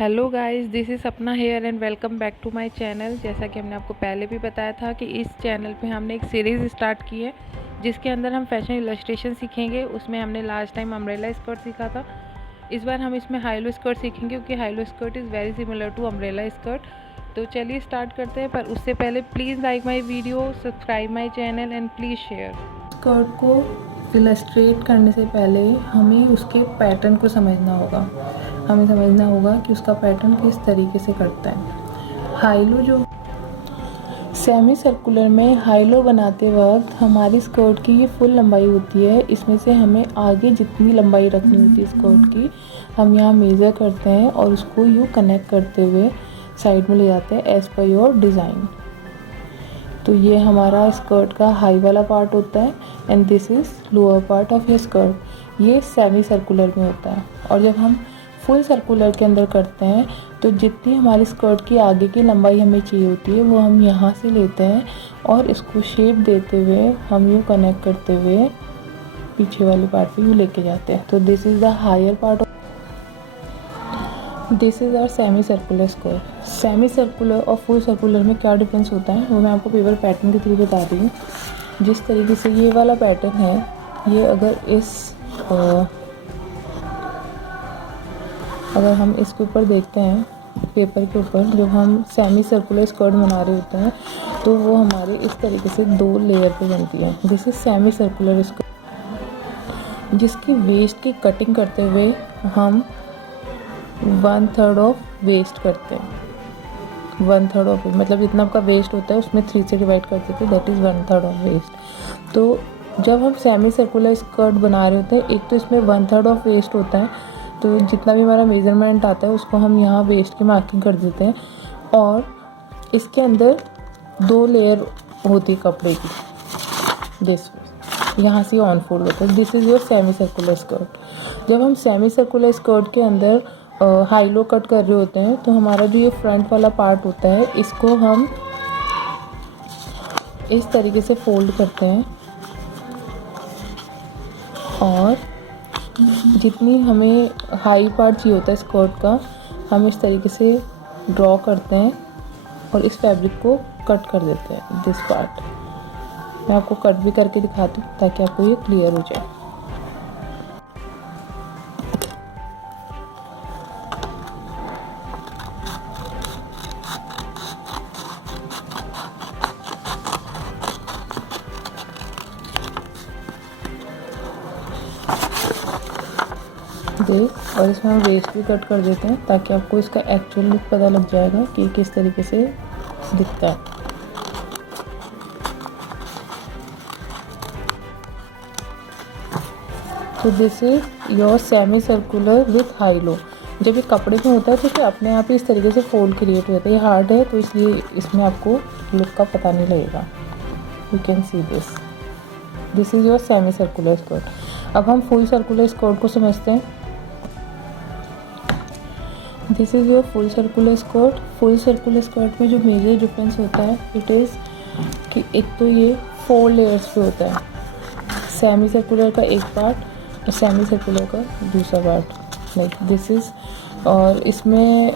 Hello guys, this is Sapna here and welcome back to my channel. जैसा कि हमने आपको पहले भी बताया था कि इस चैनल पे हमने एक सीरीज़ स्टार्ट की है जिसके अंदर हम फैशन इलस्ट्रेशन सीखेंगे। उसमें हमने लास्ट टाइम अम्ब्रेला स्कर्ट सीखा था। इस बार हम इसमें हाईलो स्कर्ट सीखेंगे क्योंकि high low skirt is very similar to umbrella skirt. तो चलिए स्टार्ट करते हैं, पर उससे पहले please like my video, subscribe my channel and please share. Skirt को इलस्ट्रेट करने से पहले हमें उसके पैटर्न को समझना होगा। हमें समझना होगा कि उसका पैटर्न किस तरीके से करता है। हाईलो जो सेमी सर्कुलर में हाईलो बनाते वक्त हमारी स्कर्ट की ये फुल लंबाई होती है। इसमें से हमें आगे जितनी लंबाई रखनी होती है स्कर्ट की, हम यहाँ मेज़र करते हैं और उसको यूँ कनेक्ट करते हुए साइड में ले जाते हैं एज़ पर योर डिज़ाइन। तो ये हमारा स्कर्ट का हाई वाला पार्ट होता है and this is lower part of your skirt. ये सेमी सर्कुलर में होता है। और जब हम फुल सर्कुलर के अंदर करते हैं तो जितनी हमारी स्कर्ट की आगे की लंबाई हमें चाहिए होती है वो हम यहाँ से लेते हैं और इसको शेप देते हुए हम यूँ कनेक्ट करते हुए पीछे वाले पार्ट पे यूँ लेके जाते हैं। तो this is the higher part of this is our semi circular skirt. Semi circular और फुल सर्कुलर में क्या डिफरेंस होता है वो मैं आपको पेपर पैटर्न के थ्रू बता रही हूँ। जिस तरीके से ये वाला पैटर्न है, ये अगर हम इसके ऊपर देखते हैं पेपर के ऊपर, जब हम सेमी सर्कुलर स्कर्ट बना रहे होते हैं तो वो हमारे इस तरीके से 2 लेयर पे बनती है। This is semi circular skirt, जिसकी वेस्ट की कटिंग करते हुए हम 1/3 ऑफ वेस्ट करते हैं। 1/3 ऑफ मतलब जितना आपका वेस्ट होता है उसमें 3 से डिवाइड कर देते हैं, दैट इज़ 1/3 ऑफ वेस्ट। तो जब हम सेमी सर्कुलर स्कर्ट बना रहे होते हैं, एक तो इसमें 1/3 ऑफ वेस्ट होता है, तो जितना भी हमारा मेज़रमेंट आता है उसको हम यहाँ वेस्ट की मार्किंग कर देते हैं। और इसके अंदर 2 लेयर होती है कपड़े की। दिस यहाँ से ऑन फोल्ड होता है। This is your semi circular skirt. जब हम सेमी सर्कुलर स्कर्ट के अंदर हाईलो कट कर रहे होते हैं तो हमारा जो ये फ्रंट वाला पार्ट होता है इसको हम इस तरीके से फोल्ड करते हैं और जितनी हमें हाई पार्ट चाहिए होता है स्कर्ट का, हम इस तरीके से ड्रॉ करते हैं और इस फैब्रिक को कट कर देते हैं। दिस पार्ट मैं आपको कट भी करके दिखाती हूँ ताकि आपको ये क्लियर हो जाए। और इसमें हम वेस्ट भी कट कर देते हैं ताकि आपको इसका एक्चुअल लुक पता लग जाएगा कि किस तरीके से दिखता है। तो this is your semi circular with high-low. जब ये कपड़े में होता है तो फिर अपने आप ही इस तरीके से फोल्ड क्रिएट हो जाता है। ये हार्ड है तो इसलिए इसमें आपको लुक का पता नहीं लगेगा। You can see this is your semi circular skirt. अब हम फुल सर्कुलर स्कर्ट को समझते हैं। This is your full circular skirt. Full circular skirt में जो मेजर डिफरेंस होता है इट इज़ कि एक तो ये 4 लेयर्स पे होता है। सेमी सर्कुलर का एक पार्ट और सेमी सर्कुलर का दूसरा पार्ट, लाइक दिस इज़। और इसमें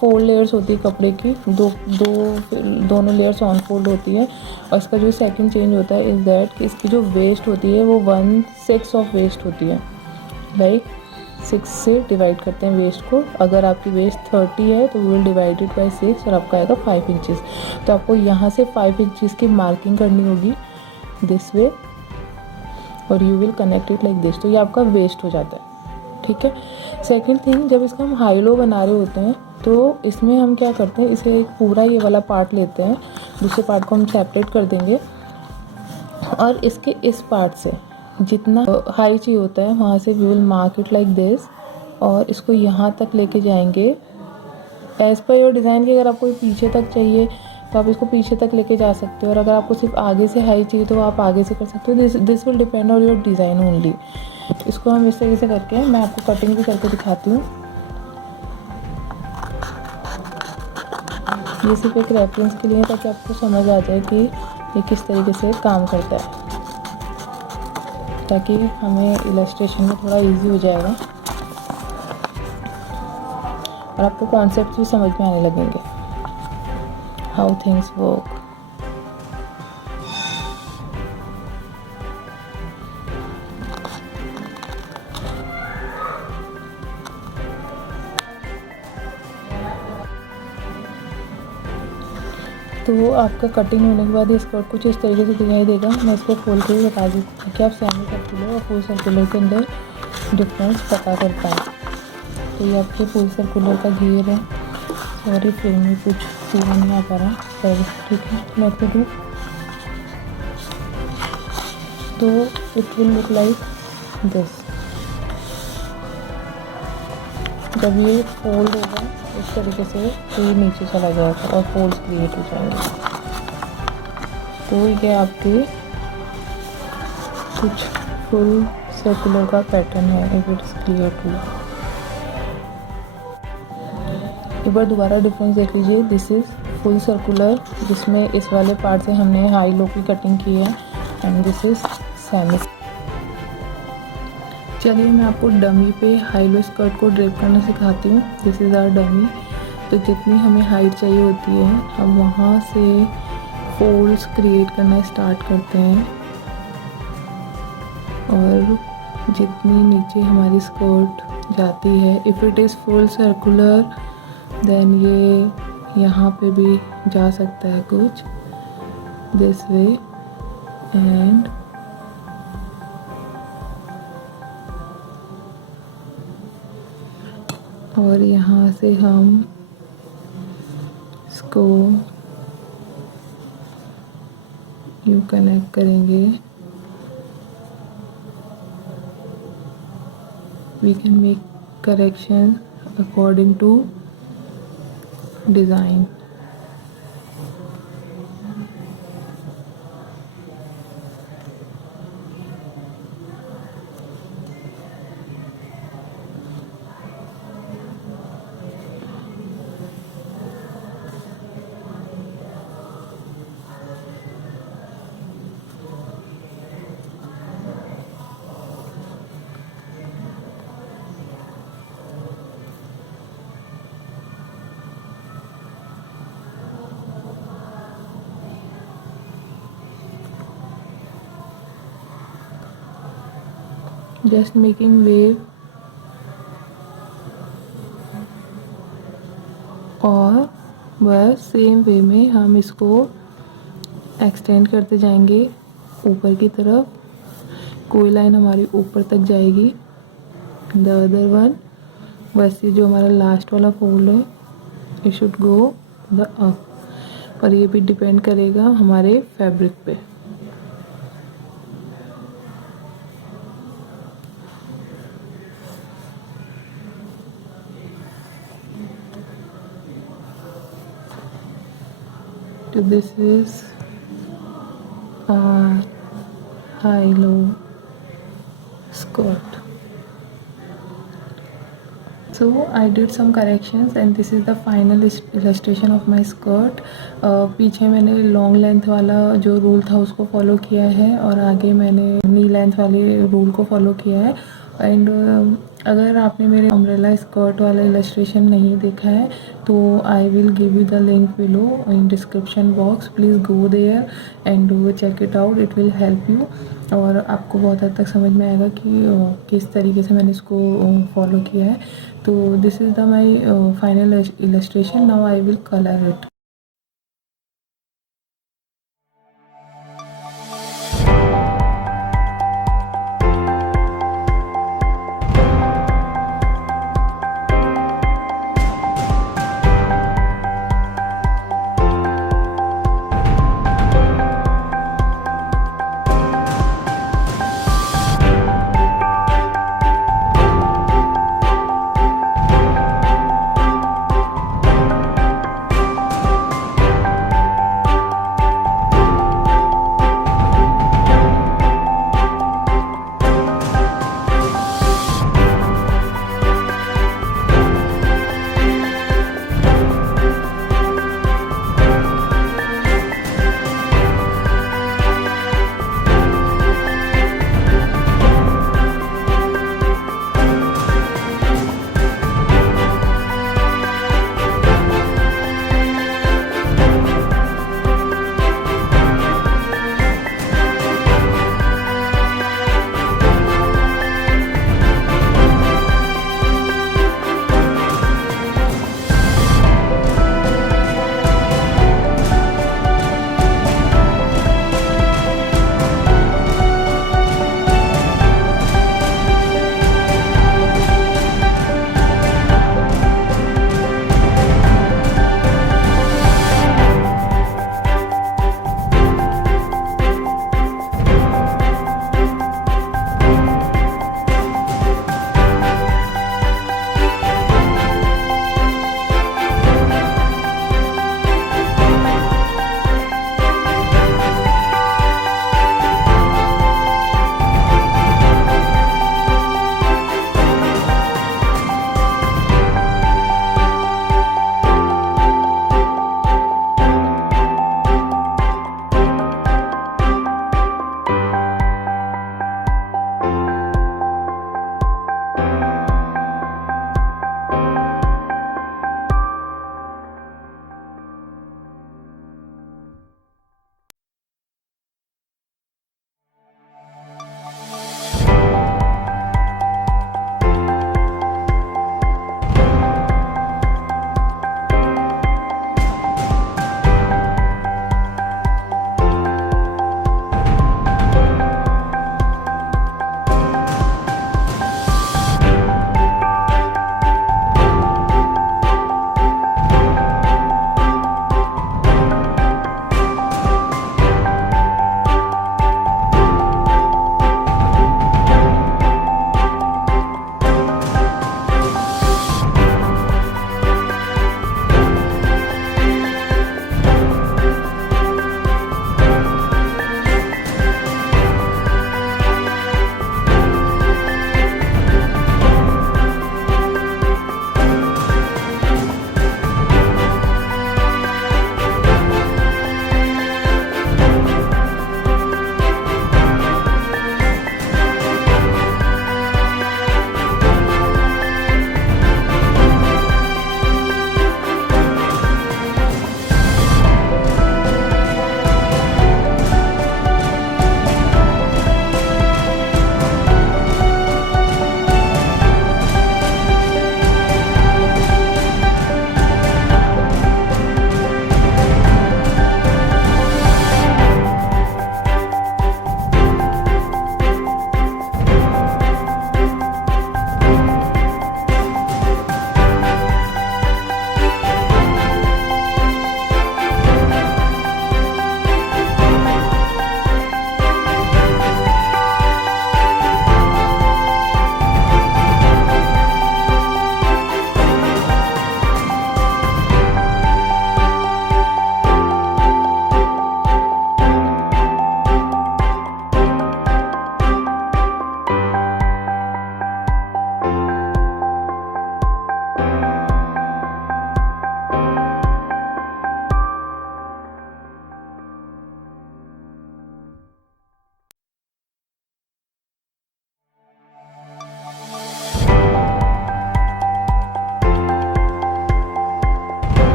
4 लेयर्स होती है कपड़े की। दोनों लेयर्स ऑन फोल्ड होती है। और इसका जो सेकंड चेंज होता है इज़ दैट कि इसकी जो वेस्ट होती है वो 1/6 ऑफ वेस्ट होती है। लाइक 6 से डिवाइड करते हैं वेस्ट को। अगर आपकी वेस्ट 30 है तो we will divide it by 6 और आपका आएगा 5 इंचेस। तो आपको यहाँ से 5 इंचेस की मार्किंग करनी होगी दिस वे और you will connect it like this. तो ये आपका वेस्ट हो जाता है, ठीक है। सेकेंड थिंग, जब इसका हम हाईलो बना रहे होते हैं तो इसमें हम क्या करते हैं, इसे एक पूरा ये वाला पार्ट लेते हैं, दूसरे पार्ट को हम सेपरेट कर देंगे और इसके इस पार्ट से जितना हाई चाहिए होता है वहाँ से we will mark it like this और इसको यहाँ तक लेके जाएंगे एज़ पर योर डिज़ाइन की। अगर आपको पीछे तक चाहिए तो आप इसको पीछे तक लेके जा सकते हो और अगर आपको सिर्फ आगे से हाई चाहिए तो आप आगे से कर सकते हो। This will depend on your design only. इसको हम इस तरीके से करके, मैं आपको कटिंग भी करके दिखाती हूँ। ये सिर्फ एक रेफरेंस के लिए ताकि आपको समझ आ जाए कि ये किस तरीके से काम करता है, ताकि हमें इलस्ट्रेशन में थोड़ा इजी हो जाएगा। और आपको कॉन्सेप्ट भी समझ में आने लगेंगे, हाउ थिंग्स वर्क। तो आपका कटिंग होने के बाद ये स्कर्ट कुछ इस तरीके से दिखाई देगा। मैं इसको खोल के भी बता देती हूँ कि आप सेमी सर्कुलर और फुल सर्कुलर के अंदर डिफरेंस पता कर पाएँ। तो ये आपके फुल सर्कुलर का घेर है। सॉरी फ्रेम में कुछ पूरा नहीं आ पा रहा, पर ठीक है, लेट मी डू। तो it will look like this. जब ये फोल्ड होगा इस तरीके से तो ये नीचे चला जाएगा और फोल्ड्स क्रिएट हो जाएंगे। तो ये आपके कुछ फुल सर्कुलर का पैटर्न है, if it is clear to. एक बार दोबारा डिफरेंस देख लीजिए। दिस इज़ फुल सर्कुलर, जिसमें इस वाले पार्ट से हमने हाई लो की कटिंग की है, एंड दिस इज़ सेमी। चलिए मैं आपको डमी पे हाई लो स्कर्ट को ड्रेप करना सिखाती हूँ। This is our dummy. तो जितनी हमें हाइट चाहिए होती है हम वहाँ से फोल्ड्स क्रिएट करना स्टार्ट करते हैं, और जितनी नीचे हमारी स्कर्ट जाती है, if it is full circular then ये यहाँ पे भी जा सकता है कुछ दिस वे, एंड और यहाँ से हम इसको यूँ कनेक्ट करेंगे। We can make correction according to design. Just making wave, और बस सेम वे में हम इसको एक्सटेंड करते जाएंगे ऊपर की तरफ। कोई लाइन हमारी ऊपर तक जाएगी, द अदर वन, बस ये जो हमारा लास्ट वाला फोल्ड है it should go the up. और ये भी डिपेंड करेगा हमारे फैब्रिक पे। So this is our high-low skirt. So I did some corrections and this is the final illustration of my skirt. पीछे मैंने लॉन्ग लेंथ वाला जो रूल था उसको फॉलो किया है, और आगे मैंने नी लेंथ वाले रूल को फॉलो किया है। एंड अगर आपने मेरे अम्ब्रेला स्कर्ट वाला इलस्ट्रेशन नहीं देखा है तो I will give you the link below in description box. Please go there and check it out, it will help you, और आपको बहुत हद तक समझ में आएगा कि किस तरीके से मैंने इसको फॉलो किया है। तो this is the my final illustration. Now I will colour it.